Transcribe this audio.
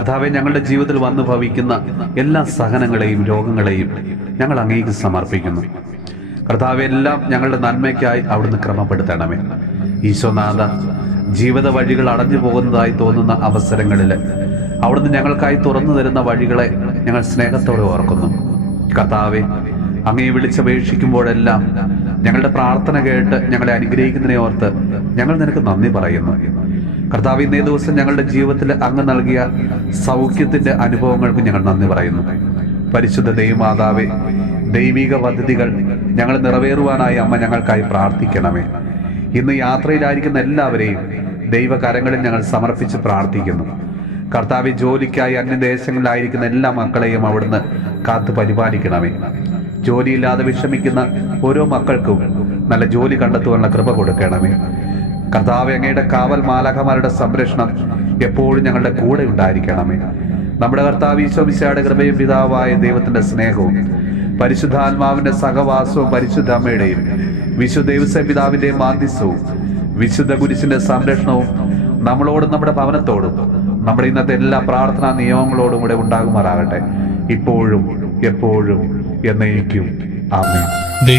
കർത്താവെ, ഞങ്ങളുടെ ജീവിതത്തിൽ വന്നു ഭവിക്കുന്ന എല്ലാ സഹനങ്ങളെയും രോഗങ്ങളെയും ഞങ്ങൾ അങ്ങേക്ക് സമർപ്പിക്കുന്നു. കർത്താവെ, എല്ലാം ഞങ്ങളുടെ നന്മയ്ക്കായി അവിടുന്ന് ക്രമപ്പെടുത്തണമേ. ഈശോനാഥ, ജീവിത വഴികൾ അടഞ്ഞു പോകുന്നതായി തോന്നുന്ന അവസരങ്ങളിൽ അവിടുന്ന് ഞങ്ങൾക്കായി തുറന്നു തരുന്ന വഴികളെ ഞങ്ങൾ സ്നേഹത്തോടെ ഓർക്കുന്നു. കർത്താവെ, അങ്ങേ വിളിച്ചപേക്ഷിക്കുമ്പോഴെല്ലാം ഞങ്ങളുടെ പ്രാർത്ഥന കേട്ട് ഞങ്ങളെ അനുഗ്രഹിക്കുന്നതിനെ ഓർത്ത് ഞങ്ങൾ നിനക്ക് നന്ദി പറയുന്നു. കർത്താവ്, ഇന്നേ ദിവസം ഞങ്ങളുടെ ജീവിതത്തിൽ അങ്ങ് നൽകിയ സൗഖ്യത്തിന്റെ അനുഭവങ്ങൾക്ക് ഞങ്ങൾ നന്ദി പറയുന്നു. പരിശുദ്ധ ദൈവമാതാവേ, ദൈവിക പദ്ധതികൾ ഞങ്ങൾ നിറവേറുവാനായി അമ്മ ഞങ്ങൾക്കായി പ്രാർത്ഥിക്കണമേ. ഇന്ന് യാത്രയിലായിരിക്കുന്ന എല്ലാവരെയും ദൈവകരങ്ങളിൽ ഞങ്ങൾ സമർപ്പിച്ച് പ്രാർത്ഥിക്കുന്നു. കർത്താവ്, ജോലിക്കായി അന്യദേശങ്ങളിലായിരിക്കുന്ന എല്ലാ മക്കളെയും അവിടുന്ന് കാത്തു പരിപാലിക്കണമേ. ജോലിയില്ലാതെ വിഷമിക്കുന്ന ഓരോ മക്കൾക്കും നല്ല ജോലി കണ്ടെത്തുവാനുള്ള കൃപ കൊടുക്കണമേ. കർത്താവ്, അങ്ങയുടെ കാവൽ മാലാഖമാരുടെ സംരക്ഷണം എപ്പോഴും ഞങ്ങളുടെ കൂടെ ഉണ്ടായിരിക്കണമേ. നമ്മുടെ കർത്താവ് ഈശോ മിശിഹായുടെ കൃപയും പിതാവായ ദൈവത്തിന്റെ സ്നേഹവും പരിശുദ്ധാത്മാവിന്റെ സഹവാസവും പരിശുദ്ധ അമ്മയുടെയും വിശുദ്ധ ദേവസ്വ പിതാവിന്റെയും മാധ്യസ്ഥവും വിശുദ്ധ കുരിശിന്റെ സംരക്ഷണവും നമ്മളോടും നമ്മുടെ ഭവനത്തോടും നമ്മുടെ ഇന്നത്തെ എല്ലാ പ്രാർത്ഥനാ നിയമങ്ങളോടും കൂടെ ഉണ്ടാകുമാറാകട്ടെ, ഇപ്പോഴും എപ്പോഴും എന്നേക്കും. ആമേൻ.